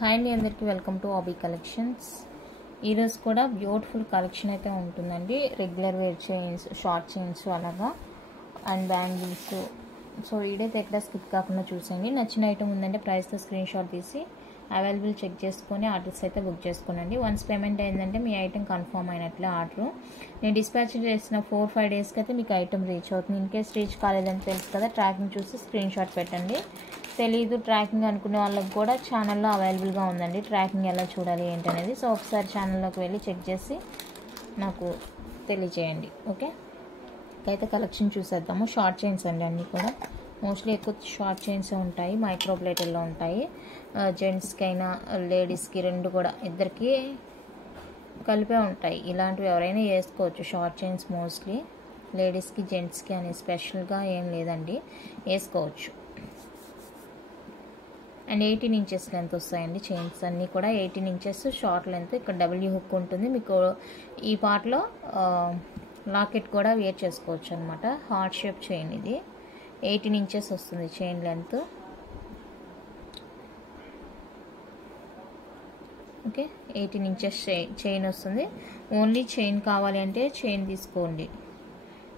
Hi అండి, అందరికీ welcome to ఆబీ collections. ఈరోజు కూడా బ్యూటిఫుల్ కలెక్షన్ అయితే ఉంటుందండి. Regular wear chains, short chains అలాగా అండ్ బ్యాంగిల్స్. సో వీడైతే ఎక్కడ స్కిప్ కాకుండా చూసేయండి. నచ్చిన ఐటమ్ ఉందంటే ప్రైస్తో స్క్రీన్ షాట్ తీసి అవైలబుల్ చెక్ చేసుకొని ఆర్డర్స్ అయితే బుక్ చేసుకోనండి. వన్స్ పేమెంట్ అయిందంటే మీ ఐటమ్ కన్ఫర్మ్ అయినట్లే ఆర్డర్. నేను డిస్పాచ్ చేసిన 4-5 డేస్కి అయితే మీకు ఐటమ్ రీచ్ అవుతుంది. ఇన్ కేస్ రీచ్ కాలేదని తెలుసు కదా, ట్రాకింగ్ చూసి స్క్రీన్ షాట్ పెట్టండి. తెలీదు ట్రాకింగ్ అనుకునే వాళ్ళకి కూడా ఛానల్లో అవైలబుల్గా ఉందండి. ట్రాకింగ్ ఎలా చూడాలి ఏంటనేది. సో ఒకసారి ఛానల్లోకి వెళ్ళి చెక్ చేసి నాకు తెలియజేయండి. ఓకే, అయితే కలెక్షన్ చూసేద్దాము. షార్ట్ చైన్స్ అండి, అన్నీ కూడా మోస్ట్లీ ఎక్కువ షార్ట్ చైన్స్ ఉంటాయి, మైక్రో ప్లేటర్లో ఉంటాయి. జెంట్స్కి అయినా లేడీస్కి రెండు కూడా, ఇద్దరికి కలిపే ఉంటాయి. ఇలాంటివి ఎవరైనా వేసుకోవచ్చు. షార్ట్ చైన్స్ మోస్ట్లీ లేడీస్కి జెంట్స్కి అని స్పెషల్గా ఏం లేదండి, వేసుకోవచ్చు. అండ్ 18 ఇంచెస్ లెంత్ వస్తాయండి చైన్స్ అన్నీ కూడా. 18 ఇంచెస్ షార్ట్ లెంత్. ఇక్కడ డబ్ల్యూ హుక్ ఉంటుంది మీకు. ఈ పార్ట్లో లాకెట్ కూడా వేర్ చేసుకోవచ్చు అనమాట. హార్ట్ షేప్ చైన్ ఇది. 18 ఇంచెస్ వస్తుంది chain length. Okay, 18 inches chain వస్తుంది. ఓన్లీ చైన్ కావాలి అంటే చైన్ తీసుకోండి.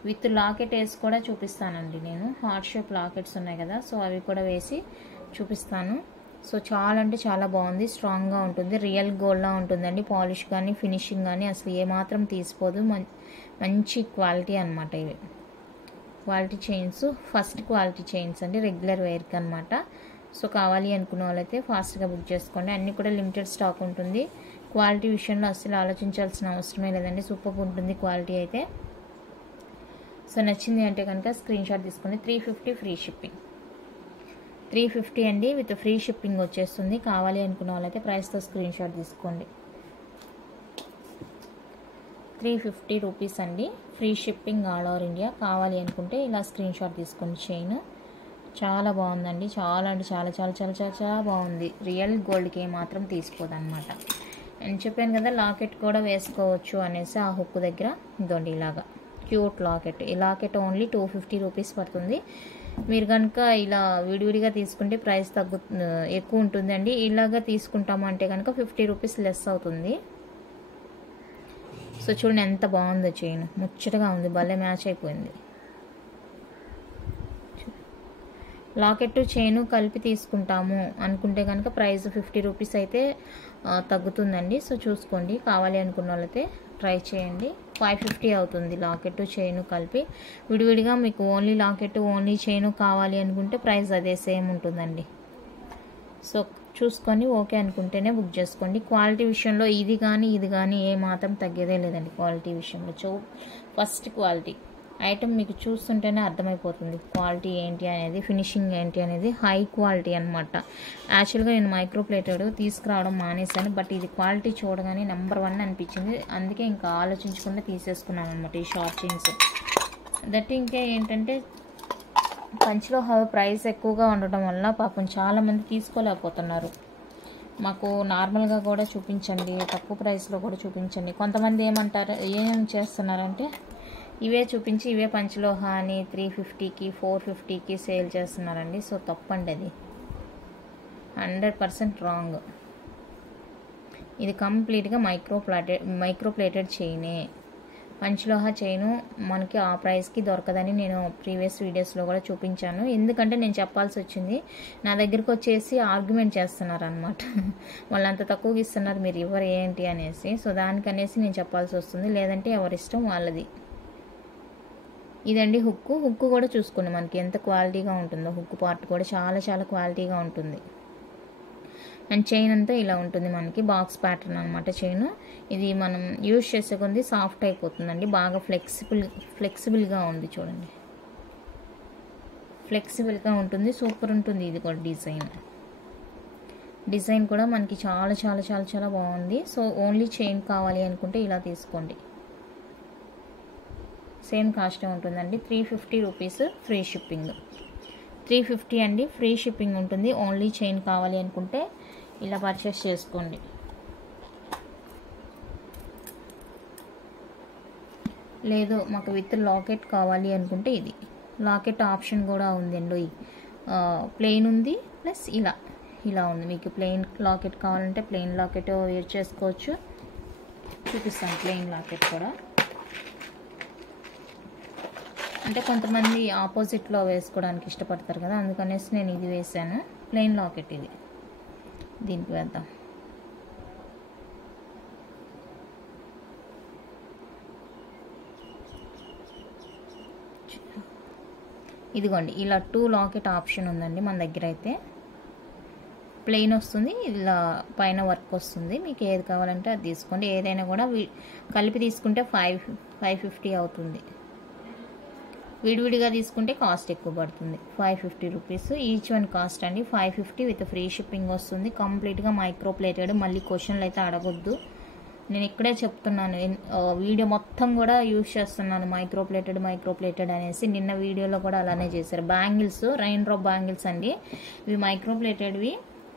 విత్ లాకెట్ వేసి కూడా చూపిస్తానండి నేను. హార్ట్ షేప్ లాకెట్స్ ఉన్నాయి కదా, సో అవి కూడా వేసి చూపిస్తాను. సో చాలా అంటే చాలా బాగుంది, స్ట్రాంగ్గా ఉంటుంది, రియల్ గోల్డ్లా ఉంటుందండి. పాలిష్ కానీ ఫినిషింగ్ కానీ అసలు ఏమాత్రం తీసిపోదు. మంచి క్వాలిటీ అనమాట ఇవి. Quality chains, first quality chains అండి, రెగ్యులర్ వేర్కి అనమాట. సో కావాలి అనుకున్న వాళ్ళైతే ఫాస్ట్గా బుక్ చేసుకోండి. అన్నీ కూడా లిమిటెడ్ స్టాక్ ఉంటుంది. క్వాలిటీ విషయంలో అస్సలు ఆలోచించాల్సిన అవసరమే లేదండి. సూపర్ ఉంటుంది క్వాలిటీ అయితే. సో నచ్చింది అంటే కనుక స్క్రీన్ షాట్ తీసుకోండి. 350 ఫ్రీ షిప్పింగ్. 350 అండి, విత్ ఫ్రీ షిప్పింగ్ వచ్చేస్తుంది. కావాలి అనుకున్న వాళ్ళైతే ప్రైస్తో స్క్రీన్ షాట్ తీసుకోండి. 350 రూపీస్ అండి, free shipping all over India. కావాలి అనుకుంటే ఇలా స్క్రీన్ షాట్ తీసుకోండి. చైన్ చాలా బాగుందండి, చాలా అంటే చాలా చాలా చాలా చాలా చాలా బాగుంది. రియల్ గోల్డ్కి మాత్రం తీసిపోదు అనమాట. నేను చెప్పాను కదా లాకెట్ కూడా వేసుకోవచ్చు అనేసి. ఆ హుక్ దగ్గర ఇదండి ఇలాగా క్యూట్ లాకెట్. ఈ లాకెట్ ఓన్లీ 250 రూపీస్ పడుతుంది. మీరు కనుక ఇలా విడివిడిగా తీసుకుంటే ప్రైస్ ఎక్కువ ఉంటుందండి. ఇలాగా తీసుకుంటాము అంటే కనుక 50 రూపీస్ లెస్ అవుతుంది. సో చూడండి ఎంత బాగుందో చైన్, ముచ్చటగా ఉంది, భలే మ్యాచ్ అయిపోయింది. లాకెట్ చైన్ కలిపి తీసుకుంటాము అనుకుంటే కనుక ప్రైస్ 50 రూపీస్ అయితే తగ్గుతుందండి. సో చూసుకోండి. కావాలి అనుకున్న వాళ్ళైతే ట్రై చేయండి. 550 అవుతుంది లాకెట్ చైన్ కలిపి. విడివిడిగా మీకు ఓన్లీ లాకెట్ ఓన్లీ చైన్ కావాలి అనుకుంటే ప్రైస్ అదే సేమ్ ఉంటుందండి. సో చూసుకొని ఓకే అనుకుంటేనే బుక్ చేసుకోండి. క్వాలిటీ విషయంలో ఇది కానీ ఏ మాత్రం తగ్గేదే లేదండి. క్వాలిటీ విషయంలో ఫస్ట్ క్వాలిటీ ఐటమ్ మీకు చూస్తుంటేనే అర్థమైపోతుంది క్వాలిటీ ఏంటి అనేది, ఫినిషింగ్ ఏంటి అనేది. హై క్వాలిటీ అనమాట. యాక్చువల్గా నేను మైక్రో ప్లేటెడ్ తీసుకురావడం మానేశాను, బట్ ఇది క్వాలిటీ చూడగానే నెంబర్ 1 అనిపించింది. అందుకే ఇంకా ఆలోచించకుండా తీసేసుకున్నాను అనమాట ఈ షార్ట్ చైన్స్. దట్ ఇంకా ఏంటంటే పంచ్లో ప్రైస్ ఎక్కువగా ఉండటం వల్ల పాపం చాలామంది తీసుకోలేకపోతున్నారు. మాకు నార్మల్గా కూడా చూపించండి, తక్కువ ప్రైస్లో కూడా చూపించండి. కొంతమంది ఏం చేస్తున్నారంటే ఇవే చూపించి ఇవే పంచలోహ అని 350కి 450కి సేల్ చేస్తున్నారండి. సో తప్పండి, అది 100% రాంగ్. ఇది కంప్లీట్గా మైక్రో ప్లేటెడ్ చైనే. పంచలోహ చైను మనకి ఆ ప్రైస్కి దొరకదని నేను ప్రీవియస్ వీడియోస్లో కూడా చూపించాను. ఎందుకంటే నేను చెప్పాల్సి వచ్చింది, నా దగ్గరికి వచ్చేసి ఆర్గ్యుమెంట్ చేస్తున్నారు అనమాట. వాళ్ళు అంత తక్కువకి ఇస్తున్నారు, మీరు ఎవరు ఏంటి అనేసి. సో దానికనేసి నేను చెప్పాల్సి వస్తుంది, లేదంటే ఎవరిష్టం వాళ్ళది. ఇదండి హుక్ కూడా చూసుకోండి మనకి ఎంత క్వాలిటీగా ఉంటుందో. హుక్ పార్ట్ కూడా చాలా చాలా క్వాలిటీగా ఉంటుంది. అండ్ చైన్ అంతా ఇలా ఉంటుంది మనకి, బాక్స్ ప్యాటర్న్ అనమాట చైన్. ఇది మనం యూజ్ చేసే కొద్ది సాఫ్ట్ అయిపోతుందండి. బాగా ఫ్లెక్సిబుల్గా ఉంది చూడండి, ఫ్లెక్సిబుల్గా ఉంటుంది. సూపర్ ఉంటుంది ఇది కూడా. డిజైన్ కూడా మనకి చాలా చాలా చాలా చాలా బాగుంది. సో ఓన్లీ చైన్ కావాలి అనుకుంటే ఇలా తీసుకోండి. సేమ్ కాస్టే ఉంటుందండి. 350 రూపీస్ ఫ్రీ షిప్పింగ్. 350 అండి, ఫ్రీ షిప్పింగ్ ఉంటుంది. ఓన్లీ చైన్ కావాలి అనుకుంటే ఇలా పర్చేస్ చేసుకోండి. లేదు మాకు విత్ లాకెట్ కావాలి అనుకుంటే ఇది లాకెట్ ఆప్షన్ కూడా ఉందండి. ప్లెయిన్ ఉంది ప్లస్ ఇలా ఇలా ఉంది. మీకు ప్లెయిన్ లాకెట్ కావాలంటే ప్లెయిన్ లాకెట్ వేర్ చేసుకోవచ్చు. చూపిస్తాను ప్లెయిన్ లాకెట్ కూడా. అంటే కొంతమంది ఆపోజిట్లో వేసుకోవడానికి ఇష్టపడతారు కదా, అందుకనేసి నేను ఇది వేసాను. ప్లెయిన్ లాకెట్ ఇది. దీనికి వేద్దాం. ఇదిగోండి ఇలా 2 లాకెట్ ఆప్షన్ ఉందండి మన దగ్గర. అయితే ప్లెయిన్ వస్తుంది, ఇలా పైన వర్క్ వస్తుంది. మీకు ఏది కావాలంటే అది తీసుకోండి. ఏదైనా కూడా కలిపి తీసుకుంటే 550 అవుతుంది. విడివిడిగా తీసుకుంటే కాస్ట్ ఎక్కువ పడుతుంది. 550 రూపీస్ ఈచ్ వన్ కాస్ట్ అండి. 550 విత్ ఫ్రీ షిప్పింగ్ వస్తుంది. కంప్లీట్గా మైక్రో ప్లేటెడ్. మళ్ళీ క్వశ్చన్లు అయితే అడగొద్దు, నేను ఇక్కడే చెప్తున్నాను. వీడియో మొత్తం కూడా యూజ్ చేస్తున్నాను మైక్రో ప్లేటెడ్ అనేసి. నిన్న వీడియోలో కూడా అలానే చేశారు. బ్యాంగిల్స్ రైన్ డ్రాప్ బ్యాంగిల్స్ అండి. ఇవి మైక్రో ప్లేటెడ్వి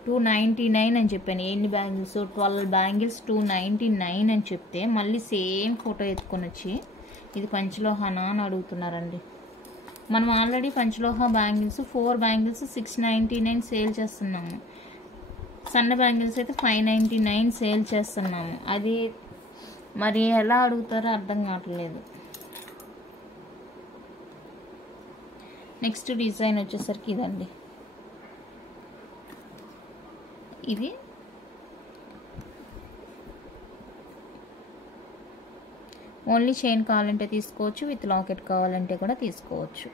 299 అని చెప్పాను. ఎన్ని బ్యాంగిల్స్? 12 బ్యాంగిల్స్ 299 అని చెప్తే మళ్ళీ సేమ్ ఫోటో ఎత్తుకొని వచ్చి ఇది పంచలోహానా అని అడుగుతున్నారండి. మనం ఆల్రెడీ పంచలోహ బ్యాంగిల్స్ 4 బ్యాంగిల్స్ 699 సేల్ చేస్తున్నాము. సన్న బ్యాంగిల్స్ అయితే 599 సేల్ చేస్తున్నాము. అది మరి ఎలా అడుగుతారో అర్థం కావట్లేదు. నెక్స్ట్ డిజైన్ వచ్చేసరికి ఇదండి. ఇది ఓన్లీ చైన్ కావాలంటే తీసుకోవచ్చు, విత్ లాకెట్ కావాలంటే కూడా తీసుకోవచ్చు.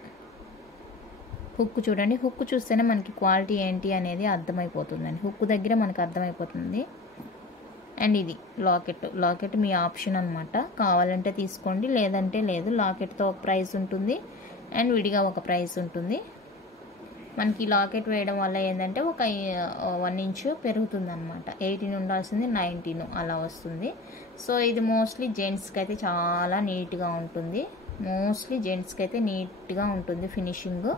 హుక్ చూడండి. హుక్ చూస్తేనే మనకి క్వాలిటీ ఏంటి అనేది అర్థమైపోతుందండి. హుక్ దగ్గర మనకు అర్థమైపోతుంది. అండ్ ఇది లాకెట్ మీ ఆప్షన్ అనమాట. కావాలంటే తీసుకోండి, లేదంటే లేదు. లాకెట్తో ఒక ప్రైస్ ఉంటుంది అండ్ విడిగా ఒక ప్రైస్ ఉంటుంది. మనకి లాకెట్ వేయడం వల్ల ఏంటంటే ఒక 1 ఇంచు పెరుగుతుంది అనమాట. 18 ఉండాల్సింది 19 అలా వస్తుంది. సో ఇది మోస్ట్లీ జెంట్స్కి అయితే చాలా నీట్గా ఉంటుంది. ఫినిషింగ్.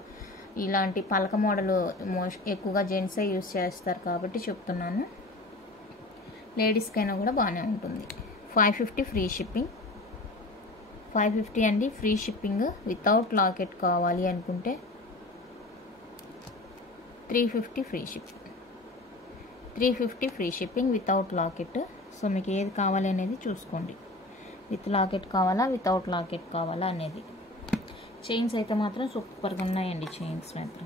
ఇలాంటి పలక మోడల్ ఎక్కువగా జెంట్సే యూస్ చేస్తారు కాబట్టి చెప్తున్నాను. లేడీస్కైనా కూడా బాగానే ఉంటుంది. 550 ఫ్రీ షిప్పింగ్. 550 అండి ఫ్రీ షిప్పింగ్. వితౌట్ లాకెట్ కావాలి అనుకుంటే 350 free shipping. 350 free shipping without locket. So మీకు ఏది కావాలి అనేది చూసుకోండి. విత్ లాకెట్ కావాలా, వితౌట్ లాకెట్ కావాలా అనేది. చైన్స్ అయితే మాత్రం సూపర్గా ఉన్నాయండి. చైన్స్ మాత్రం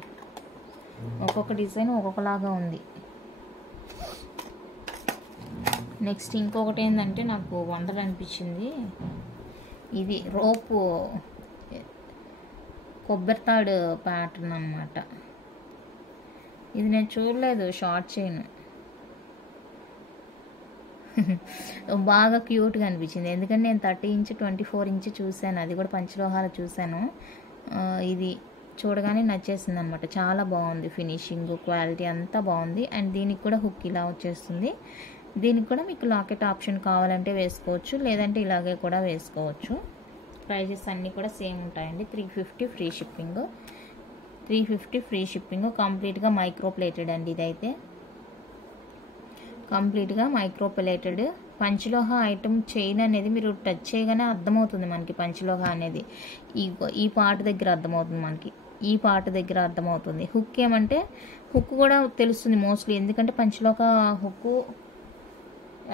ఒక్కొక్క డిజైన్ ఒక్కొక్కలాగా ఉంది. నెక్స్ట్ ఇంకొకటి ఏంటంటే నాకు వండర్ అనిపించింది. ఇది రోపు కొబ్బరితాడు ప్యాటర్న్ అన్నమాట. ఇది నేను చూడలేదు. షార్ట్ చైన్ బాగా క్యూట్గా అనిపించింది. ఎందుకంటే నేను 30 ఇంచ్ 24 ఇంచ్ చూశాను, అది కూడా పంచలోహాలు చూశాను. ఇది చూడగానే నచ్చేసింది అనమాట. చాలా బాగుంది. ఫినిషింగ్ క్వాలిటీ అంతా బాగుంది. అండ్ దీనికి కూడా హుక్ ఇలా వచ్చేస్తుంది. దీనికి కూడా మీకు లాకెట్ ఆప్షన్ కావాలంటే వేసుకోవచ్చు, లేదంటే ఇలాగే కూడా వేసుకోవచ్చు. ప్రైజెస్ అన్నీ కూడా సేమ్ ఉంటాయండి. 350 ఫ్రీ షిప్పింగ్. 350 free shipping. కంప్లీట్గా మైక్రో ప్లేటెడ్ అండి. ఇదైతే కంప్లీట్గా మైక్రో ప్లేటెడ్. పంచలోహ ఐటమ్ చైన్ అనేది మీరు టచ్ చేయగానే అర్థమవుతుంది మనకి. పంచలోహ అనేది ఈ పార్ట్ దగ్గర అర్థమవుతుంది మనకి. ఈ పార్ట్ దగ్గర అర్థమవుతుంది. హుక్ ఏమంటే హుక్ కూడా తెలుస్తుంది మోస్ట్లీ. ఎందుకంటే పంచలోహ హుక్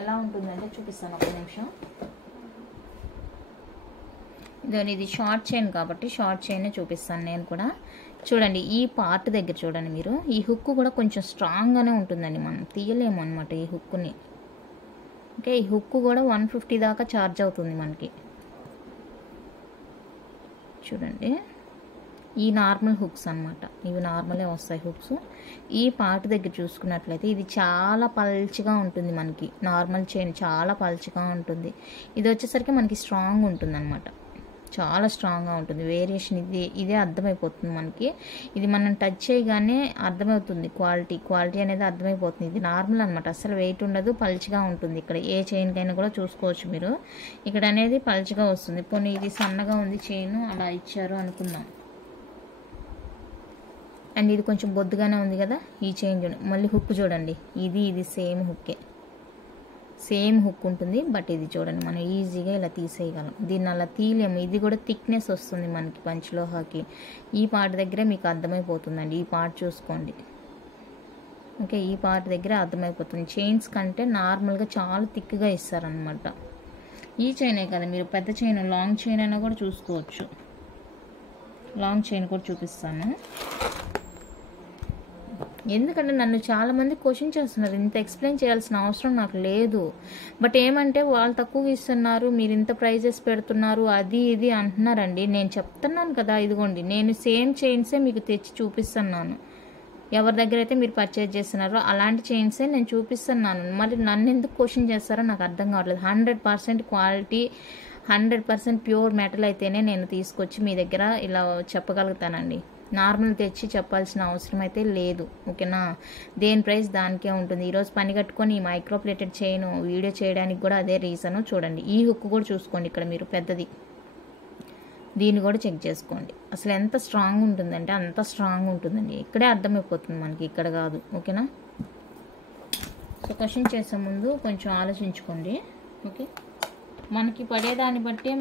ఎలా ఉంటుందంటే చూపిస్తాను ఒక నిమిషం. ఇది షార్ట్ చైన్ కాబట్టి షార్ట్ చైనే చూపిస్తాను నేను కూడా. చూడండి ఈ పార్ట్ దగ్గర చూడండి మీరు. ఈ హుక్ కూడా కొంచెం స్ట్రాంగ్గానే ఉంటుందండి. మనం తీయలేము అనమాట ఈ హుక్ని. ఓకే, ఈ హుక్ కూడా 150 దాకా ఛార్జ్ అవుతుంది మనకి. చూడండి ఈ నార్మల్ హుక్స్ అనమాట. ఇవి నార్మలే వస్తాయి హుక్స్. ఈ పార్ట్ దగ్గర చూసుకున్నట్లయితే ఇది చాలా పల్చగా ఉంటుంది మనకి. నార్మల్ చైన్ చాలా పల్చగా ఉంటుంది. ఇది వచ్చేసరికి మనకి స్ట్రాంగ్ ఉంటుంది అనమాట. చాలా స్ట్రాంగ్గా ఉంటుంది. వేరియేషన్ ఇదే అర్థమైపోతుంది మనకి. ఇది మనం టచ్ చేయగానే అర్థమవుతుంది. క్వాలిటీ అనేది అర్థమైపోతుంది. ఇది నార్మల్ అనమాట. అసలు వెయిట్ ఉండదు, పల్చగా ఉంటుంది. ఇక్కడ ఏ చైన్కైనా కూడా చూసుకోవచ్చు మీరు. ఇక్కడ అనేది పల్చగా వస్తుంది. పోనీ ఇది సన్నగా ఉంది చైన్, అలా ఇచ్చారు అనుకుందాం. అండ్ ఇది కొంచెం బొద్దుగానే ఉంది కదా ఈ చైన్. చూడండి మళ్ళీ హుక్ చూడండి. ఇది సేమ్ హుక్కే, సేమ్ హుక్ ఉంటుంది. బట్ ఇది చూడండి మనం ఈజీగా ఇలా తీసేయగలం. దీన్ని అలా తీయలేము. ఇది కూడా థిక్నెస్ వస్తుంది మనకి పంచలోహాకి. ఈ పార్ట్ దగ్గరే మీకు అర్థమైపోతుందండి. ఈ పార్ట్ చూసుకోండి. ఓకే, ఈ పార్ట్ దగ్గర అర్థమైపోతుంది. చైన్స్ కంటే నార్మల్గా చాలా థిక్గా ఇస్తారనమాట. ఈ చైనే కదా, మీరు పెద్ద చైన్ లాంగ్ చైన్ అయినా కూడా చూసుకోవచ్చు. లాంగ్ చైన్ కూడా చూపిస్తాను. ఎందుకంటే నన్ను చాలామంది క్వశ్చన్ చేస్తున్నారు, ఇంత ఎక్స్ప్లెయిన్ చేయాల్సిన అవసరం నాకు లేదు. బట్ ఏమంటే వాళ్ళు తక్కువ ఇస్తున్నారు, మీరు ఇంత ప్రైజెస్ పెడుతున్నారు, అది ఇది అంటున్నారండి. నేను చెప్తున్నాను కదా, ఇదిగోండి నేను సేమ్ చైన్సే మీకు తెచ్చి చూపిస్తున్నాను. ఎవరి దగ్గర అయితే మీరు పర్చేజ్ చేస్తున్నారో అలాంటి చైన్సే నేను చూపిస్తున్నాను. మరి నన్ను ఎందుకు క్వశ్చన్ చేస్తారో నాకు అర్థం కావట్లేదు. 100% క్వాలిటీ, 100% ప్యూర్ మెటల్ అయితేనే నేను తీసుకొచ్చి మీ దగ్గర ఇలా చెప్పగలుగుతానండి. నార్మల్ తెచ్చి చెప్పాల్సిన అవసరం అయితే లేదు. ఓకేనా, దేని ప్రైస్ దానికే ఉంటుంది. ఈరోజు పని కట్టుకొని ఈ మైక్రో ప్లేటెడ్ చైన్ వీడియో చేయడానికి కూడా అదే రీజను. చూడండి, ఈ హుక్ కూడా చూసుకోండి ఇక్కడ మీరు, పెద్దది. దీన్ని కూడా చెక్ చేసుకోండి. అసలు ఎంత స్ట్రాంగ్ ఉంటుందంటే అంత స్ట్రాంగ్ ఉంటుందండి. ఇక్కడే అర్థమైపోతుంది మనకి, ఇక్కడ కాదు. ఓకేనా, సో క్వశ్చన్ చేసే ముందు కొంచెం ఆలోచించుకోండి. ఓకే, మనకి పడేదాన్ని బట్టి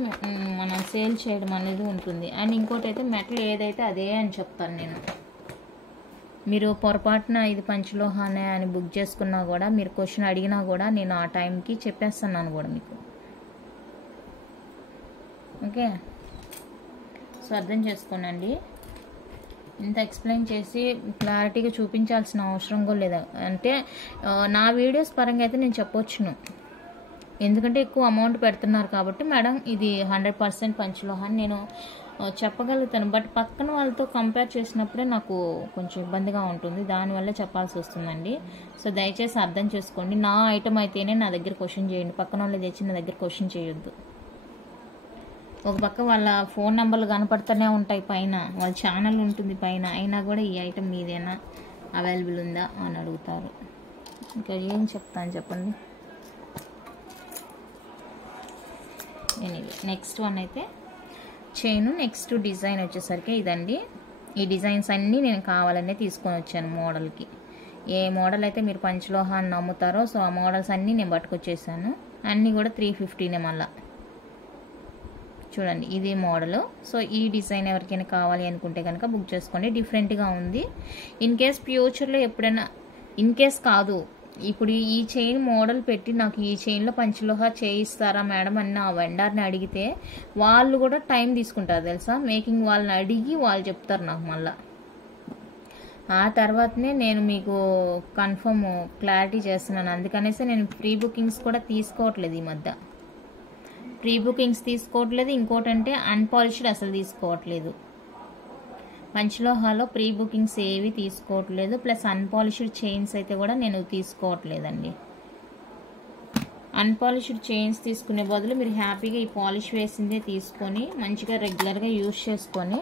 మనం సేల్ చేయడం అనేది ఉంటుంది. అండ్ ఇంకోటి అయితే మెటల్ ఏదైతే అదే అని చెప్తాను నేను. మీరు పొరపాటున ఇది పంచలోహానే అని బుక్ చేసుకున్నా కూడా, మీరు క్వశ్చన్ అడిగినా కూడా నేను ఆ టైంకి చెప్పేస్తున్నాను కూడా మీకు. ఓకే, సో అర్థం చేసుకోనండి. ఇంత ఎక్స్ప్లెయిన్ చేసి క్లారిటీగా చూపించాల్సిన అవసరం కూడా లేదు. అంటే నా వీడియోస్ పరంగా అయితే నేను చెప్పొచ్చును, ఎందుకంటే ఎక్కువ అమౌంట్ పెడుతున్నారు కాబట్టి మేడం ఇది 100% పంచలోహాన్ని నేను చెప్పగలుగుతాను. బట్ పక్కన వాళ్ళతో కంపేర్ చేసినప్పుడే నాకు కొంచెం ఇబ్బందిగా ఉంటుంది, దానివల్ల చెప్పాల్సి వస్తుందండి. సో దయచేసి అర్థం చేసుకోండి. నా ఐటమ్ అయితేనే నా దగ్గర క్వశ్చన్ చేయండి, పక్కన వాళ్ళు తెచ్చి నా దగ్గర క్వశ్చన్ చేయొద్దు. ఒక పక్క వాళ్ళ ఫోన్ నెంబర్లు కనపడుతూనే ఉంటాయి పైన, వాళ్ళ ఛానల్ ఉంటుంది పైన, అయినా కూడా ఈ ఐటమ్ మీదేనా, అవైలబుల్ ఉందా అని అడుగుతారు. ఇంకా ఏం చెప్తాను చెప్పండి. ఎనీవే, నెక్స్ట్ వన్ అయితే చైన్. నెక్స్ట్ డిజైన్ వచ్చేసరికి ఇదండి. ఈ డిజైన్స్ అన్నీ నేను కావాలనే తీసుకొని వచ్చాను మోడల్కి. ఏ మోడల్ అయితే మీరు పంచలోహాన్ని నమ్ముతారో సో ఆ మోడల్స్ అన్నీ నేను పట్టుకొచ్చేసాను. అన్నీ కూడా 350నే. మళ్ళీ చూడండి, ఇది మోడల్. సో ఈ డిజైన్ ఎవరికైనా కావాలి అనుకుంటే కనుక బుక్ చేసుకోండి. డిఫరెంట్గా ఉంది. ఇన్ కేస్ ఫ్యూచర్లో ఎప్పుడైనా, ఇన్ కేస్ కాదు, ఇప్పుడు ఈ చైన్ మోడల్ పెట్టి నాకు ఈ చైన్లో పంచలోహ చేయిస్తారా మేడం అని నా వెండర్ని అడిగితే వాళ్ళు కూడా టైం తీసుకుంటారు తెలుసా. మేకింగ్ వాళ్ళని అడిగి వాళ్ళు చెప్తారు నాకు. మళ్ళీ ఆ తర్వాతనే నేను మీకు కన్ఫర్మ్ క్లారిటీ చేస్తున్నాను. అందుకనేసి నేను ప్రీ బుకింగ్స్ కూడా తీసుకోవట్లేదు ఈ మధ్య. ప్రీ బుకింగ్స్ తీసుకోవట్లేదు. ఇంకోటంటే అన్పాలిష్డ్ అసలు తీసుకోవట్లేదు. పంచలోహాలో ప్రీ బుకింగ్స్ ఏవి తీసుకోవట్లేదు. ప్లస్ అన్పాలిష్డ్ చైన్స్ అయితే కూడా నేను తీసుకోవట్లేదండి. అన్పాలిష్డ్ చైన్స్ తీసుకునే బదులు మీరు హ్యాపీగా ఈ పాలిష్ వేసిందే తీసుకొని మంచిగా రెగ్యులర్గా యూజ్ చేసుకొని,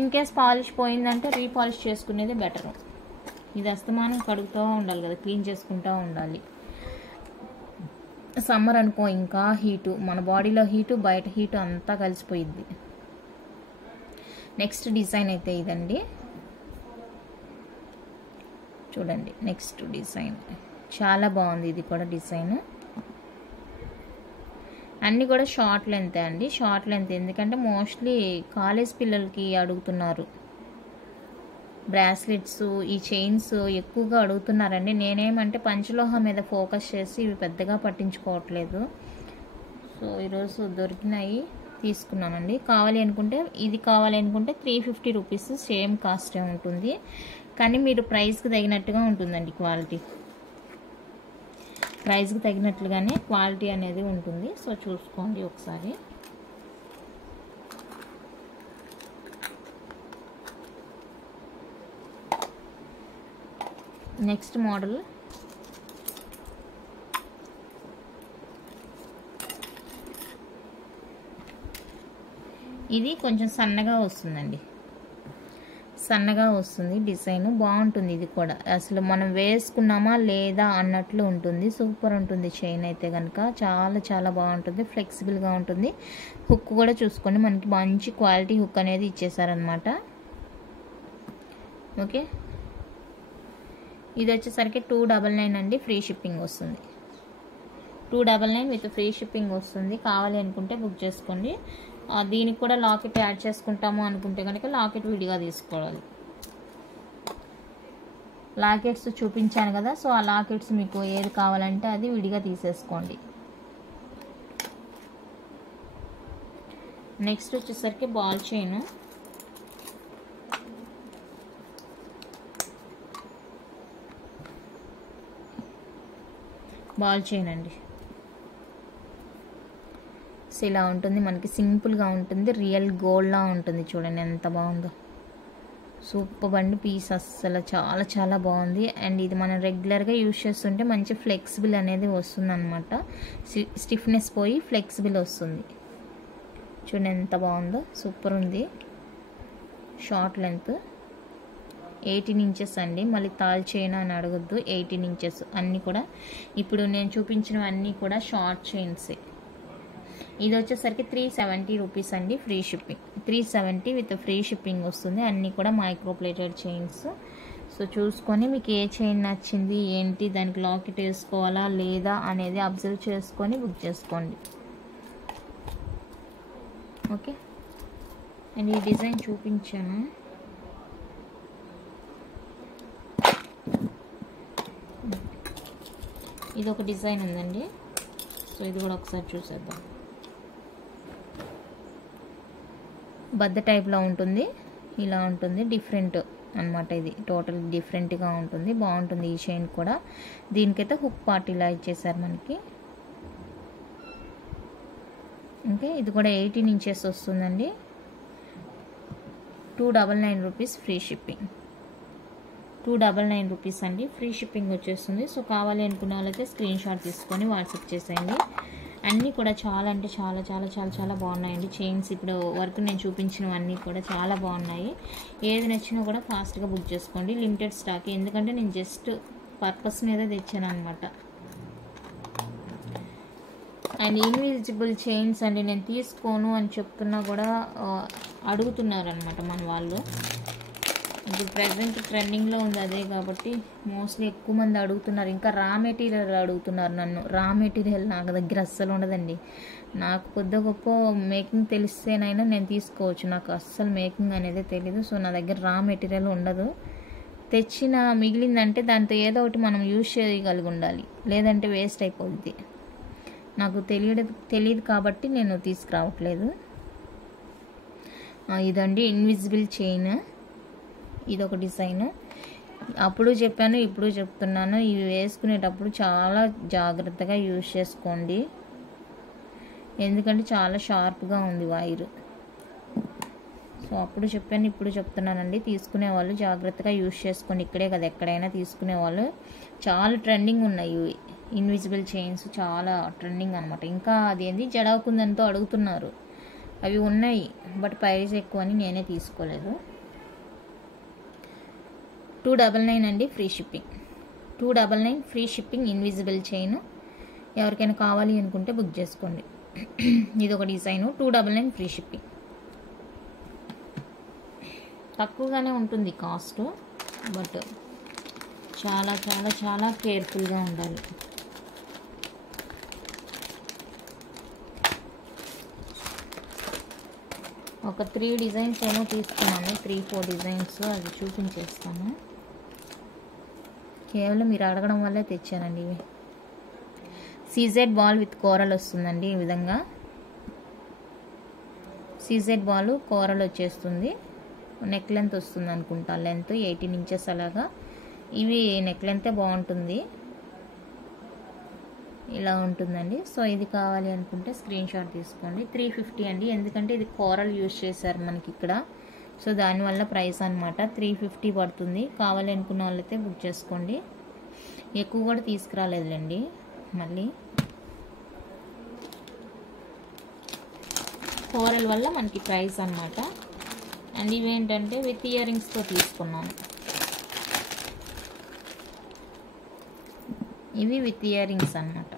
ఇన్ కేస్ పాలిష్ పోయిందంటే రీపాలిష్ చేసుకునేది బెటరు. ఇది అస్తమానం కడుగుతూ ఉండాలి కదా, క్లీన్ చేసుకుంటూ ఉండాలి. సమ్మర్ అనుకో ఇంకా హీటు, మన బాడీలో హీటు బయట హీటు అంతా కలిసిపోయిద్ది. నెక్స్ట్ డిజైన్ అయితే ఇదండి. చూడండి, నెక్స్ట్ డిజైన్ చాలా బాగుంది. ఇది కూడా డిజైన్ అన్నీ కూడా షార్ట్ లెంత్ అండి. షార్ట్ లెంత్ ఎందుకంటే మోస్ట్లీ కాలేజ్ పిల్లలకి అడుగుతున్నారు. బ్రాస్లెట్స్, ఈ చైన్స్ ఎక్కువగా అడుగుతున్నారండి. నేనేమంటే పంచలోహం మీద ఫోకస్ చేసి ఇవి పెద్దగా పట్టించుకోవట్లేదు. సో ఈరోజు దొరికినాయి తీసుకున్నానండి. కావాలి అనుకుంటే, ఇది కావాలి అనుకుంటే 350 రూపీస్ సేమ్ కాస్టే ఉంటుంది. కానీ మీరు ప్రైస్కి తగినట్టుగా ఉంటుందండి క్వాలిటీ. ప్రైస్కి తగినట్లుగానే క్వాలిటీ అనేది ఉంటుంది. సో చూసుకోండి ఒకసారి. నెక్స్ట్ మోడల్ ఇది కొంచెం సన్నగా వస్తుందండి. సన్నగా వస్తుంది, డిజైన్ బాగుంటుంది. ఇది కూడా అసలు మనం వేసుకున్నామా లేదా అన్నట్లు ఉంటుంది. సూపర్ ఉంటుంది చైన్ అయితే కనుక, చాలా చాలా బాగుంటుంది, ఫ్లెక్సిబుల్గా ఉంటుంది. హుక్ కూడా చూసుకోండి, మనకి మంచి క్వాలిటీ హుక్ అనేది ఇచ్చేసారనమాట. ఓకే, ఇది వచ్చేసరికి 299 అండి. ఫ్రీ షిప్పింగ్ వస్తుంది. 299 విత్ ఫ్రీ షిప్పింగ్ వస్తుంది. కావాలి అనుకుంటే బుక్ చేసుకోండి. దీనికి కూడా లాకెట్ యాడ్ చేసుకుంటాము అనుకుంటే కనుక లాకెట్ విడిగా తీసుకోవాలి. లాకెట్స్ చూపించాను కదా, సో ఆ లాకెట్స్ మీకు ఏది కావాలంటే అది విడిగా తీసేసుకోండి. నెక్స్ట్ వచ్చేసరికి బాల్ చైన్. బాల్ చైన్ అండి. సో ఇలా ఉంటుంది, మనకి సింపుల్గా ఉంటుంది, రియల్ గోల్డ్లా ఉంటుంది. చూడండి ఎంత బాగుందో, సూపర్ అండి పీస్, అస్సలు చాలా చాలా బాగుంది. అండ్ ఇది మనం రెగ్యులర్గా యూజ్ చేస్తుంటే మంచి ఫ్లెక్సిబుల్ అనేది వస్తుంది అనమాట. స్టిఫ్నెస్ పోయి ఫ్లెక్సిబుల్ వస్తుంది. చూడండి ఎంత బాగుందో, సూపర్ ఉంది. షార్ట్ లెంత్ 18 ఇంచెస్ అండి. మళ్ళీ తాల్ చైన్ అని అడగొద్దు, 18 ఇంచెస్ అన్నీ కూడా. ఇప్పుడు నేను చూపించినవన్నీ కూడా షార్ట్ చైన్సే. ఇది వచ్చేసరికి 370 రూపీస్ అండి, free shipping. 370 with free shipping వస్తుంది. అన్నీ కూడా మైక్రోప్లేటెడ్ చైన్స్. సో చూసుకొని మీకు ఏ చైన్ నచ్చింది ఏంటి, దానికి లాకెట్ వేసుకోవాలా లేదా అనేది అబ్జర్వ్ చేసుకొని బుక్ చేసుకోండి. ఓకే. అండ్ ఈ డిజైన్ చూపించాను. ఇది ఒక డిజైన్ ఉందండి, సో ఇది కూడా ఒకసారి చూసేద్దాం. బద్ద టైప్లో ఉంటుంది, ఇలా ఉంటుంది, డిఫరెంట్ అనమాట. ఇది టోటల్ డిఫరెంట్గా ఉంటుంది, బాగుంటుంది. ఈ చైన్ కూడా దీనికైతే హుక్ పార్ట్ ఇలా ఇచ్చేసారు మనకి. ఓకే. ఇది కూడా 18 ఇంచెస్ వస్తుందండి. 299 రూపీస్ ఫ్రీ షిప్పింగ్. 299 రూపీస్ అండి, ఫ్రీ షిప్పింగ్ వచ్చేస్తుంది. సో కావాలి అనుకున్న వాళ్ళైతే స్క్రీన్ షాట్ తీసుకొని వాట్సాప్ చేసేయండి. అన్నీ కూడా చాలా అంటే చాలా చాలా చాలా చాలా బాగున్నాయండి చైన్స్. ఇప్పుడు వరకు నేను చూపించినవన్నీ కూడా చాలా బాగున్నాయి. ఏది నచ్చినా కూడా ఫాస్ట్గా బుక్ చేసుకోండి, లిమిటెడ్ స్టాక్. ఎందుకంటే నేను జస్ట్ పర్పస్ మీద తెచ్చాను అనమాట. అండ్ ఇన్విజిబుల్ చైన్స్ అండి, నేను తీసుకోను అని చెప్తున్నా కూడా అడుగుతున్నారు అనమాట మన వాళ్ళు. ఇప్పుడు ప్రజెంట్ ట్రెండింగ్లో ఉంది అదే కాబట్టి మోస్ట్లీ ఎక్కువ మంది అడుగుతున్నారు. ఇంకా రా మెటీరియల్ అడుగుతున్నారు నన్ను. రా మెటీరియల్ నాకు దగ్గర అస్సలు ఉండదండి. నాకు కొద్ది గొప్ప మేకింగ్ తెలిస్తేనైనా నేను తీసుకోవచ్చు, నాకు అస్సలు మేకింగ్ అనేది తెలీదు. సో నా దగ్గర రా మెటీరియల్ ఉండదు. తెచ్చిన మిగిలిందంటే దాంతో ఏదో ఒకటి మనం యూజ్ చేయగలిగి ఉండాలి, లేదంటే వేస్ట్ అయిపోద్ది. నాకు తెలియదు కాబట్టి నేను తీసుకురావట్లేదు. ఇదండి ఇన్విజిబుల్ చైన్. ఇదొక డిజైన్. అప్పుడు చెప్పాను, ఇప్పుడు చెప్తున్నాను, ఇవి వేసుకునేటప్పుడు చాలా జాగ్రత్తగా యూజ్ చేసుకోండి. ఎందుకంటే చాలా షార్ప్గా ఉంది వైర్. సో అప్పుడు చెప్పాను, ఇప్పుడు చెప్తున్నానండి. తీసుకునే వాళ్ళు జాగ్రత్తగా యూజ్ చేసుకోండి. ఇక్కడే కదా ఎక్కడైనా తీసుకునే వాళ్ళు. చాలా ట్రెండింగ్ ఉన్నాయి ఇన్విజిబుల్ చైన్స్, చాలా ట్రెండింగ్ అనమాట. ఇంకా అదేంది జడాకుందంతో అడుగుతున్నారు. అవి ఉన్నాయి బట్ ప్రైస్ ఎక్కువ అని నేనే తీసుకోలేదు. 299 అండి, free shipping. 299 free shipping invisible chain. ఎవరికైనా కావాలి అనుకుంటే బుక్ చేసుకోండి. ఇది ఒక డిజైన్. 299 free shipping. తక్కువగానే ఉంటుంది కాస్ట్, బట్ చాలా చాలా చాలా కేర్ఫుల్గా ఉండాలి. ఒక 3 డిజైన్స్ ఏమో తీసుకున్నాను, 3-4 డిజైన్స్, అది చూపించేస్తాను. కేవలం మీరు అడగడం వల్లే తెచ్చానండి ఇవి. సీజెడ్ బాల్ విత్ కోరల్ వస్తుందండి. ఈ విధంగా సీజెడ్ బాల్ కోరల్ వచ్చేస్తుంది. నెక్ లెంత్ వస్తుంది అనుకుంటా, లెంత్ 18 ఇంచెస్ అలాగా. ఇవి నెక్ లెంతే బాగుంటుంది, ఇలా ఉంటుందండి. సో ఇది కావాలి అనుకుంటే స్క్రీన్ షాట్ తీసుకోండి. 350 అండి, ఎందుకంటే ఇది కోరల్ యూజ్ చేశారు మనకి ఇక్కడ. సో దానివల్ల ప్రైస్ అనమాట 350 పడుతుంది. కావాలి అనుకున్న వాళ్ళైతే బుక్ చేసుకోండి. ఎక్కువ కూడా తీసుకురాలేదులేండి మళ్ళీ. కోరల్ వల్ల మనకి ప్రైస్ అనమాట. అండ్ ఇవేంటంటే విత్ ఇయర్ రింగ్స్తో తీసుకున్నాను. ఇవి విత్ ఇయర్ రింగ్స్ అనమాట.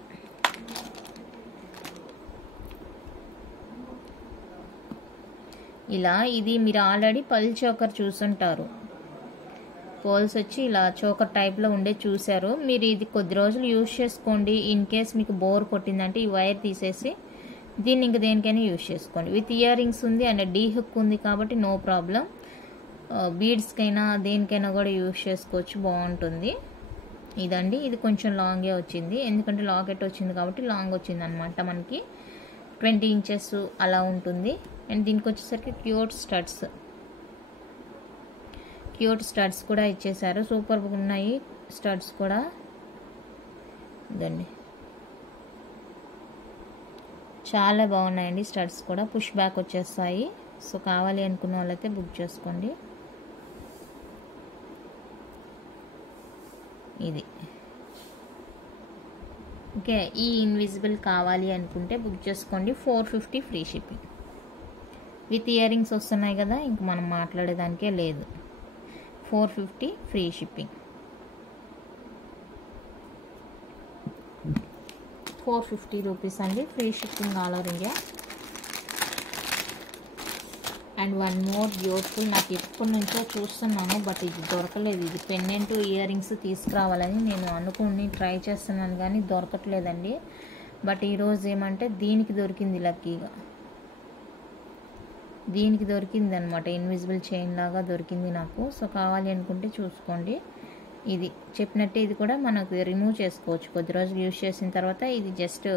ఇలా ఇది మీరు ఆల్రెడీ పల్ చోకర్ చూసుంటారు. పోల్స్ వచ్చి ఇలా చోకర్ టైప్లో ఉండే చూసారు మీరు. ఇది కొద్ది రోజులు యూజ్ చేసుకోండి. ఇన్ కేస్ మీకు బోర్ కొట్టిందంటే ఈ వైర్ తీసేసి దీన్ని ఇంక దేనికైనా యూజ్ చేసుకోండి. విత్ ఇయర్ రింగ్స్ ఉంది అండ్ డీ హుక్ ఉంది కాబట్టి నో ప్రాబ్లం. బీడ్స్కైనా దేనికైనా కూడా యూజ్ చేసుకోవచ్చు, బాగుంటుంది. ఇదండి, ఇది కొంచెం లాంగే వచ్చింది ఎందుకంటే లాకెట్ వచ్చింది కాబట్టి లాంగ్ వచ్చింది అనమాట. మనకి 20 ఇంచెస్ అలా ఉంటుంది. అండ్ దీనికి వచ్చేసరికి క్యూట్ స్టడ్స్ కూడా ఇచ్చేసారు. సూపర్గా ఉన్నాయి స్టడ్స్ కూడా. ఇదండి, చాలా బాగున్నాయండి స్టడ్స్ కూడా. పుష్ బ్యాక్ వచ్చేస్తాయి. సో కావాలి అనుకున్న వాళ్ళైతే బుక్ చేసుకోండి. ఇది ఓకే. ఈ ఇన్విజిబుల్ కావాలి అనుకుంటే బుక్ చేసుకోండి. 450 free shipping. With ear rings వస్తున్నాయి కదా, ఇంక మనం మాట్లాడేదానికే లేదు. 450 ఫ్రీ షిప్పింగ్. 450 రూపీస్ అండి, free shipping all over India. And one more beautiful, నాకు ఎప్పటి నుంచో చూస్తున్నాను బట్ ఇది దొరకలేదు. ఇది పెండెంట్ ఇయర్ రింగ్స్ తీసుకురావాలని నేను అనుకుని ట్రై చేస్తున్నాను కానీ దొరకట్లేదండి. బట్ ఈరోజు ఏమంటే దీనికి దొరికింది, లక్కీగా దీనికి దొరికింది అనమాట. ఇన్విజిబుల్ చైన్ లాగా దొరికింది నాకు. సో కావాలి అనుకుంటే చూసుకోండి. ఇది చెప్పినట్టే ఇది కూడా మనకు రిమూవ్ చేసుకోవచ్చు కొద్ది రోజులు యూజ్ చేసిన తర్వాత. ఇది జస్ట్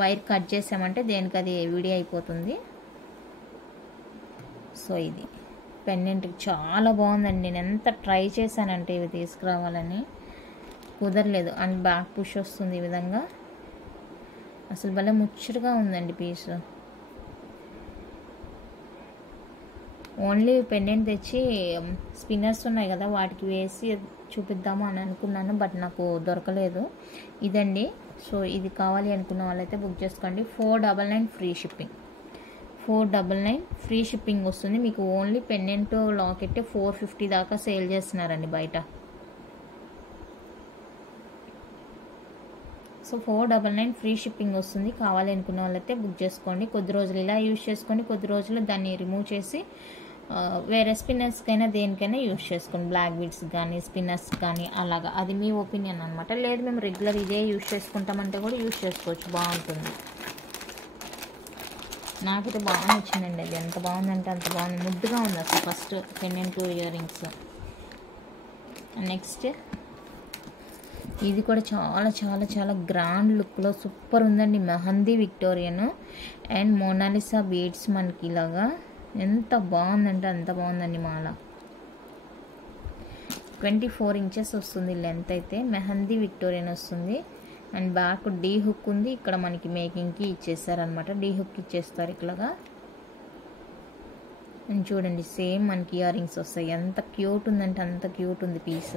వైర్ కట్ చేసామంటే దేనికి అది విడి అయిపోతుంది. సో ఇది పెండెంట్ చాలా బాగుందండి. నేను ఎంత ట్రై చేశానంటే ఇవి తీసుకురావాలని కుదరలేదు. అండ్ బ్యాక్ పుష్ వస్తుంది ఈ విధంగా. అసలు భలే ముచ్చటగా ఉందండి పీస్. ఓన్లీ పెండెంట్ తెచ్చి స్పిన్నర్స్ ఉన్నాయి కదా వాటికి వేసి చూపిద్దాము అని అనుకున్నాను బట్ నాకు దొరకలేదు. ఇదండి. సో ఇది కావాలి అనుకున్న వాళ్ళైతే బుక్ చేసుకోండి. 499 ఫ్రీ షిప్పింగ్. 499 ఫ్రీ షిప్పింగ్ వస్తుంది మీకు. ఓన్లీ పెండెంట్ లాకెట్ 450 దాకా సేల్ చేస్తున్నారండి బయట. సో 499 ఫ్రీ షిప్పింగ్ వస్తుంది. కావాలి అనుకున్న వాళ్ళైతే బుక్ చేసుకోండి. కొద్ది రోజులు ఇలా యూజ్ చేసుకోండి, కొద్ది రోజులు దాన్ని రిమూవ్ చేసి వేరే స్పిన్నర్స్కైనా దేనికైనా యూజ్ చేసుకోండి. బ్లాక్ బీడ్స్ కానీ స్పిన్నర్స్ కానీ అలాగా, అది మీ ఒపీనియన్ అనమాట. లేదు మేము రెగ్యులర్ ఇదే యూజ్ చేసుకుంటామంటే కూడా యూజ్ చేసుకోవచ్చు, బాగుంటుంది. నాకైతే బాగా నచ్చిందండి. అది ఎంత బాగుందంటే అంత బాగుంది, ముద్దుగా ఉంది అసలు. First pendant earrings. Next ఇది కూడా చాలా చాలా చాలా గ్రాండ్ లుక్లో సూపర్ ఉందండి. Mehndi Victorian and Mona Lisa beads మనకి ఇలాగా ఎంత బాగుందంటే అంత బాగుందండి మాల. 24 ఇంచెస్ వస్తుంది లెంత్ అయితే. మెహందీ విక్టోరియన్ వస్తుంది. అండ్ బ్యాక్ డీ హుక్ ఉంది. ఇక్కడ మనకి మేకింగ్కి ఇచ్చేస్తారనమాట. డీ హుక్ ఇచ్చేస్తారు ఇట్లాగా. అండ్ చూడండి సేమ్ మనకి ఇయర్ రింగ్స్ వస్తాయి. ఎంత క్యూట్ ఉందంటే అంత క్యూట్ ఉంది పీస్.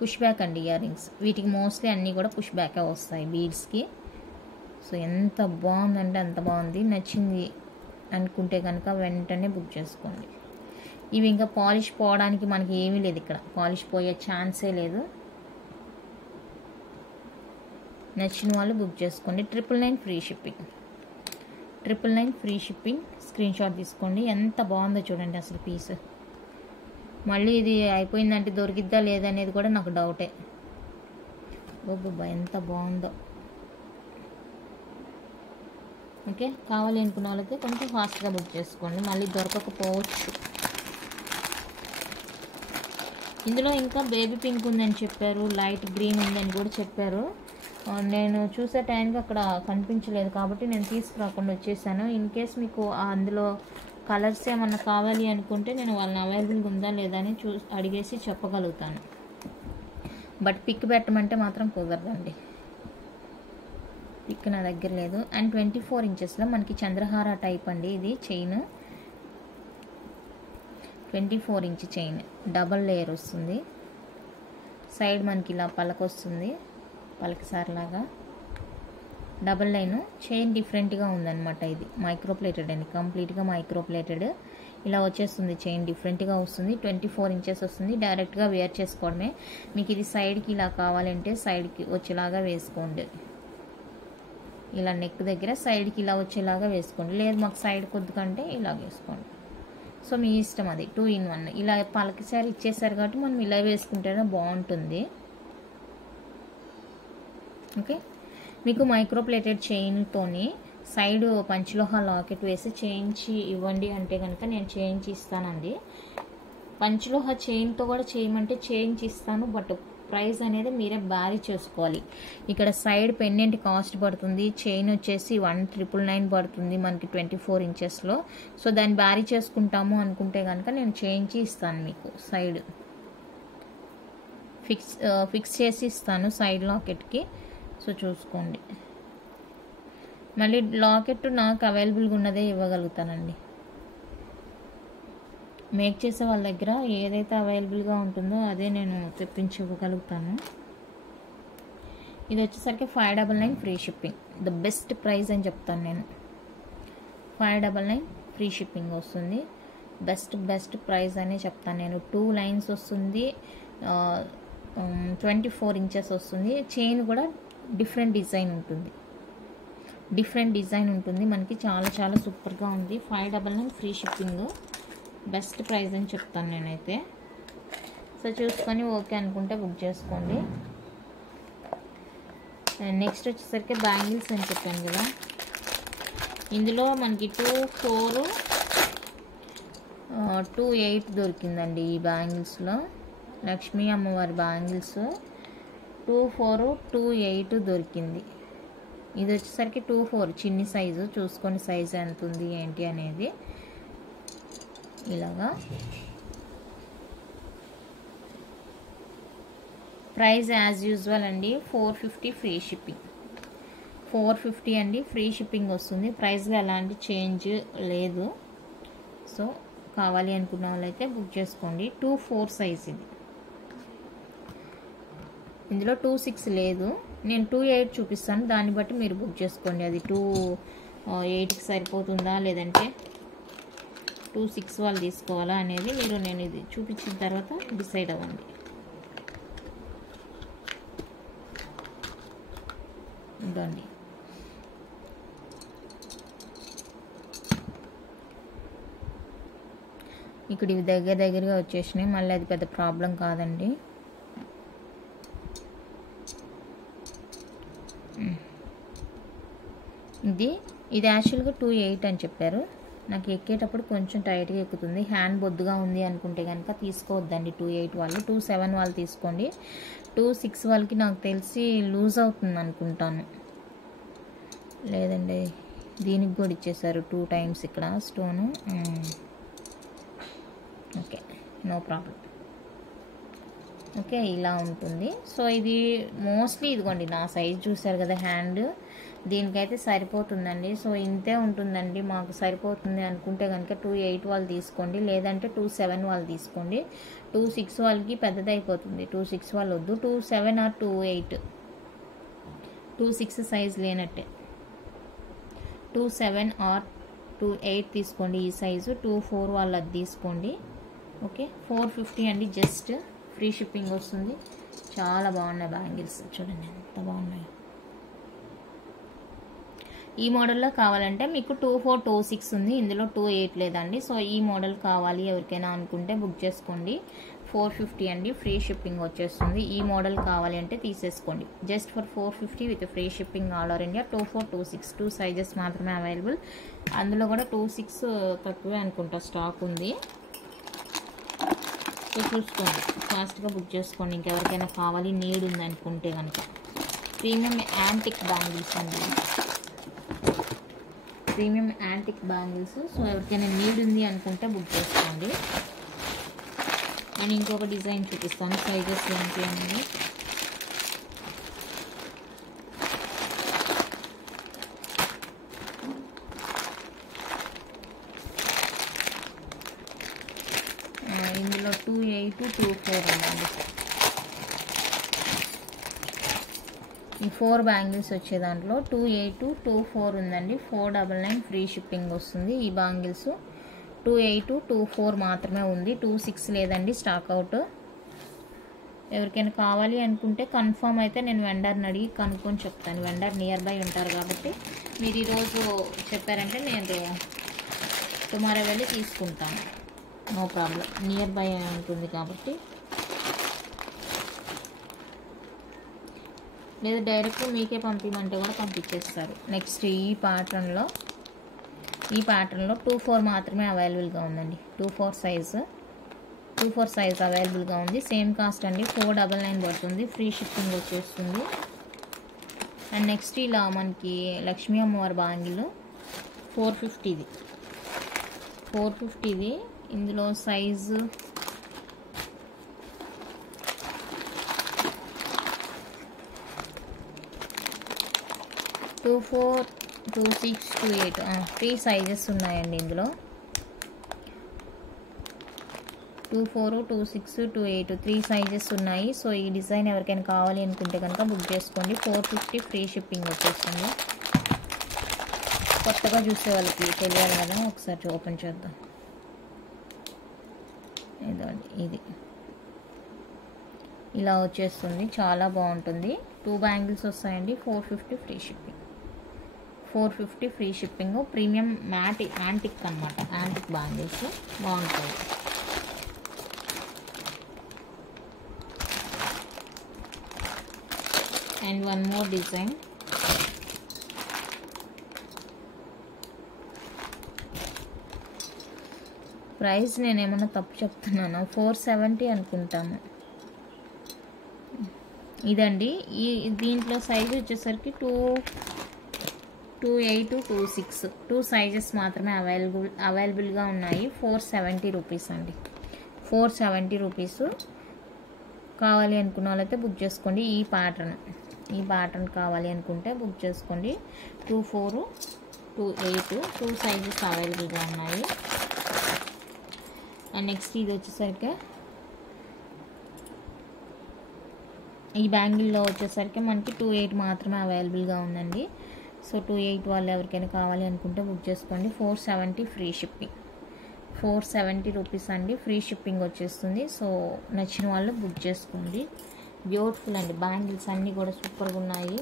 పుష్ బ్యాక్ అండి ఇయర్ రింగ్స్. వీటికి మోస్ట్లీ అన్నీ కూడా పుష్ బ్యాకే వస్తాయి బీడ్స్కి. సో ఎంత బాగుందంటే అంత బాగుంది. నచ్చింది అనుకుంటే కనుక వెంటనే బుక్ చేసుకోండి. ఇవి ఇంకా పాలిష్ పోవడానికి మనకి ఏమీ లేదు, ఇక్కడ పాలిష్ పోయే ఛాన్సే లేదు. నచ్చిన వాళ్ళు బుక్ చేసుకోండి. 999 free shipping. 999 free shipping. Screen shot తీసుకోండి. ఎంత బాగుందో చూడండి అసలు పీస్. మళ్ళీ ఇది అయిపోయిందంటే దొరికిద్దా లేదనేది కూడా నాకు డౌటే. బాబా ఎంత బాగుందో. ఓకే, కావాలి అనుకున్న వాళ్ళైతే కొంచెం ఫాస్ట్గా బుక్ చేసుకోండి, మళ్ళీ దొరకకపోవచ్చు. ఇందులో ఇంకా బేబీ పింక్ ఉందని చెప్పారు, లైట్ గ్రీన్ ఉందని కూడా చెప్పారు. నేను చూసే టైంకి అక్కడ కనిపించలేదు కాబట్టి నేను తీసుకురాకుండా వచ్చేసాను. ఇన్ కేస్ మీకు అందులో కలర్స్ ఏమన్నా కావాలి అనుకుంటే నేను వాళ్ళని అవైలబుల్గా ఉందా లేదా అని అడిగేసి చెప్పగలుగుతాను. బట్ పిక్ పెట్టమంటే మాత్రం కుదరదండి, పిక్ నా దగ్గర లేదు. అండ్ 24 ఇంచెస్లో మనకి చంద్రహార టైప్ అండి ఇది chain. 24 inch chain, double layer వస్తుంది. సైడ్ మనకి ఇలా పలక వస్తుంది, పలకసారి లాగా డబల్ లైన్. చైన్ డిఫరెంట్గా ఉందన్నమాట. ఇది మైక్రోప్లేటెడ్ అండి, కంప్లీట్గా మైక్రోప్లేటెడ్. ఇలా వచ్చేస్తుంది చైన్, డిఫరెంట్గా వస్తుంది. 24 ఇంచెస్ వస్తుంది. డైరెక్ట్గా వేర్ చేసుకోవడమే. మీకు ఇది సైడ్కి ఇలా కావాలంటే సైడ్కి వచ్చేలాగా వేసుకోండి. ఇలా నెక్ దగ్గర సైడ్కి ఇలా వచ్చేలాగా వేసుకోండి. లేదు మాకు సైడ్ కొద్దుకంటే ఇలా వేసుకోండి. సో మీ ఇష్టం, అది 2 in 1. ఇలా పలకసారి ఇచ్చేసారు కాబట్టి మనం ఇలా వేసుకుంటేనే బాగుంటుంది. ఓకే, మీకు మైక్రోప్లేటెడ్ చైన్తోని సైడ్ పంచలోహ లాకెట్ వేసి చేయించి ఇవ్వండి అంటే కనుక నేను చేయించి ఇస్తానండి. పంచలోహ చైన్తో కూడా చేయమంటే చేయించి ఇస్తాను. బట్ ప్రైస్ అనేది మీరే బ్యారీ చేసుకోవాలి. ఇక్కడ సైడ్ పెండెంట్ కాస్ట్ పడుతుంది, చైన్ వచ్చేసి 1999 పడుతుంది మనకి 24 ఇంచెస్లో. సో దాన్ని బ్యారీ చేసుకుంటాము అనుకుంటే కనుక నేను చేయించి ఇస్తాను మీకు. సైడ్ ఫిక్స్ చేసి ఇస్తాను సైడ్ లాకెట్కి. సో చూసుకోండి. మళ్ళీ లాకెట్ నాకు అవైలబుల్గా ఉన్నదే ఇవ్వగలుగుతానండి. మేక్ చేసే వాళ్ళ దగ్గర ఏదైతే అవైలబుల్గా ఉంటుందో అదే నేను తెప్పించి ఇవ్వగలుగుతాను. ఇది వచ్చేసరికి 599 free shipping. The best price అని చెప్తాను నేను. 599 ఫ్రీ షిప్పింగ్ వస్తుంది. బెస్ట్ ప్రైస్ అనే చెప్తాను నేను. 2 లైన్స్ వస్తుంది, 24 ఇంచెస్ వస్తుంది. చైన్ కూడా డిఫరెంట్ డిజైన్ ఉంటుంది మనకి. చాలా సూపర్గా ఉంది. 599 ఫ్రీ షిప్పింగ్. బెస్ట్ ప్రైస్ అని చెప్తాను నేనైతే. సో చూసుకొని ఓకే అనుకుంటే బుక్ చేసుకోండి. నెక్స్ట్ వచ్చేసరికి బ్యాంగిల్స్ అని చెప్పాను కదా, ఇందులో మనకి 24, 28 దొరికిందండి. ఈ బ్యాంగిల్స్లో లక్ష్మీ అమ్మవారి బ్యాంగిల్స్ 24, 28 దొరికింది. ఇది వచ్చేసరికి 24 చిన్ని సైజు. చూసుకొని సైజు ఎంత ఉంది ఏంటి అనేది. ఇలాగా ప్రైస్ యాజ్ యూజువల్ అండి 450 ఫ్రీ షిప్పింగ్. 450 అండి ఫ్రీ షిప్పింగ్ వస్తుంది. ప్రైస్లో ఎలాంటి చేంజ్ లేదు. సో కావాలి అనుకున్న వాళ్ళైతే బుక్ చేసుకోండి. 24 సైజ్ ఇది. ఇందులో 26 లేదు. నేను 28 చూపిస్తాను, దాన్ని బట్టి మీరు బుక్ చేసుకోండి. అది 28కి సరిపోతుందా లేదంటే 26 వాళ్ళు తీసుకోవాలా అనేది మీరు నేను ఇది చూపించిన తర్వాత డిసైడ్ అవ్వండి. ఇదండి. ఇక్కడ ఇవి దగ్గరగా వచ్చేసినాయి. మళ్ళీ అది పెద్ద ప్రాబ్లం కాదండి. ఇది యాక్చువల్గా 28 అని చెప్పారు. నాకు ఎక్కేటప్పుడు కొంచెం టైట్గా ఎక్కుతుంది. హ్యాండ్ బొద్దుగా ఉంది అనుకుంటే కనుక తీసుకోవద్దండి 28 వాళ్ళు. 27 వాళ్ళు తీసుకోండి. 26 వాళ్ళకి నాకు తెలిసి లూజ్ అవుతుంది అనుకుంటాను. లేదండి, దీనికి కూడా ఇచ్చేసారు 2 టైమ్స్ ఇక్కడ stone. Okay, no problem. Okay, ఇలా ఉంటుంది. సో ఇది మోస్ట్లీ ఇదిగోండి నా సైజ్ చూసారు కదా హ్యాండ్, దీనికైతే సరిపోతుందండి. సో ఇంతే ఉంటుందండి, మాకు సరిపోతుంది అనుకుంటే కనుక 28 వాళ్ళు తీసుకోండి, లేదంటే 27 వాళ్ళు తీసుకోండి. 26 వాళ్ళకి పెద్దదైపోతుంది. 26 వాళ్ళు వద్దు. 27 ఆర్ 28, 26 సైజ్ లేనట్టే. 27 ఆర్ 28 తీసుకోండి ఈ సైజు. 24 వాళ్ళు అది తీసుకోండి. ఓకే, 450 అండి జస్ట్. ఫ్రీ షిప్పింగ్ వస్తుంది. చాలా బాగున్నాయి బ్యాంగిల్స్, చూడండి ఎంత బాగున్నాయి. ఈ మోడల్లో కావాలంటే మీకు 24, 26 ఉంది, ఇందులో 28 లేదండి. సో ఈ మోడల్ కావాలి ఎవరికైనా అనుకుంటే బుక్ చేసుకోండి. 450 అండి ఫ్రీ షిప్పింగ్ వచ్చేస్తుంది. ఈ మోడల్ కావాలి అంటే తీసేసుకోండి. Just for 450 with free shipping all over India. 24, 26 2 sizes మాత్రమే అవైలబుల్. అందులో కూడా 26 తక్కువే అనుకుంటా స్టాక్ ఉంది. సో చూసుకోండి, ఫాస్ట్గా బుక్ చేసుకోండి ఇంకెవరికైనా కావాలి, నీడ్ ఉంది అనుకుంటే కనుక. ప్రీమియం యాంటిక్ బ్యాంగిల్స్ అండి, ప్రీమియం యాంటిక్ బ్యాంగిల్స్. సో ఎవరికైనా నీడ్ ఉంది అనుకుంటే బుక్ చేసుకోండి. అండ్ ఇంకొక డిజైన్ చూపిస్తాను సైజెస్ ఏంటి అనేది. ఇందులో 28, 24 ఉందండి. ఈ 4 బ్యాంగిల్స్ వచ్చే దాంట్లో 28, 24 ఉందండి. 499 ఫ్రీ షిప్పింగ్ వస్తుంది. ఈ బ్యాంగిల్స్ 28, 24 మాత్రమే ఉంది. 26 లేదండి, స్టాక్ అవుట్. ఎవరికైనా కావాలి అనుకుంటే కన్ఫర్మ్ అయితే నేను వెండర్ని అడిగి కనుక్కొని చెప్తాను. వెండర్ నియర్ బై ఉంటారు కాబట్టి మీరు ఈరోజు చెప్పారంటే నేను టుమారో వెళ్ళి తీసుకుంటాను. నో ప్రాబ్లం, నియర్ బై ఉంటుంది కాబట్టి. లేదా డైరెక్ట్ మీకే పంపించమంటే కూడా పంపించేస్తారు. నెక్స్ట్ ఈ ప్యాటర్న్లో 2-4 మాత్రమే అవైలబుల్గా ఉందండి. 2-4 సైజ్ అవైలబుల్గా ఉంది. సేమ్ కాస్ట్ అండి, 499 పడుతుంది. ఫ్రీ షిప్పింగ్ వచ్చేస్తుంది. అండ్ నెక్స్ట్ ఇలా మనకి లక్ష్మీ అమ్మవారి బ్యాంగిల్ 450. ఇందులో సైజు 24, 26, 28 3 సైజెస్ ఉన్నాయండి. ఇందులో 24, 26, 28 3 సైజెస్ ఉన్నాయి. సో ఈ డిజైన్ ఎవరికైనా కావాలి అనుకుంటే కనుక బుక్ చేసుకోండి. 450 ఫ్రీ షిప్పింగ్ వచ్చేస్తుంది. కొత్తగా చూసే వాళ్ళకి తెలియాలి కదా, ఒకసారి ఓపెన్ చేద్దాం. ఇది ఇలా వచ్చేస్తుంది, చాలా బాగుంటుంది. 2 బ్యాంగిల్స్ వస్తాయండి. 450 free shipping. 450 free shipping. Premium antique అనమాట, యాంటిక్ బ్యాంగిల్స్ బాగుంటాయి. And one more design. Price నేనేమన్నా తప్పు చెప్తున్నాను, 470 అనుకుంటాము. ఇదండి. దీంట్లో సైజు వచ్చేసరికి 28, 26 2 సైజెస్ మాత్రమే అవైలబుల్గా ఉన్నాయి. 470 రూపీస్ అండి. 470 రూపీస్. కావాలి అనుకున్న వాళ్ళైతే బుక్ చేసుకోండి. ఈ ప్యాటర్న్ కావాలి అనుకుంటే బుక్ చేసుకోండి. 24, 28 2 సైజెస్ అవైలబుల్గా ఉన్నాయి. అండ్ నెక్స్ట్ ఇది వచ్చేసరికి ఈ బ్యాంగిల్లో వచ్చేసరికి మనకి 28 మాత్రమే అవైలబుల్గా ఉందండి. సో 28 వాళ్ళు ఎవరికైనా కావాలి అనుకుంటే బుక్ చేసుకోండి. 470 ఫ్రీ షిప్పింగ్. 470 రూపీస్ అండి, ఫ్రీ షిప్పింగ్ వచ్చేస్తుంది. సో నచ్చిన వాళ్ళు బుక్ చేసుకోండి. బ్యూటిఫుల్ అండి, బ్యాంగిల్స్ అన్నీ కూడా సూపర్గా ఉన్నాయి.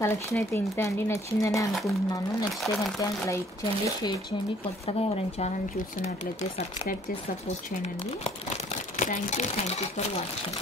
కలెక్షన్ అయితే ఇంతే అండి. నచ్చిందని అనుకుంటున్నాను. నచ్చితే కనుక లైక్ చేయండి, షేర్ చేయండి. కొత్తగా ఎవరైనా ఛానల్ చూస్తున్నట్లయితే సబ్స్క్రైబ్ చేసి సపోర్ట్ చేయండి. Thank you for watching.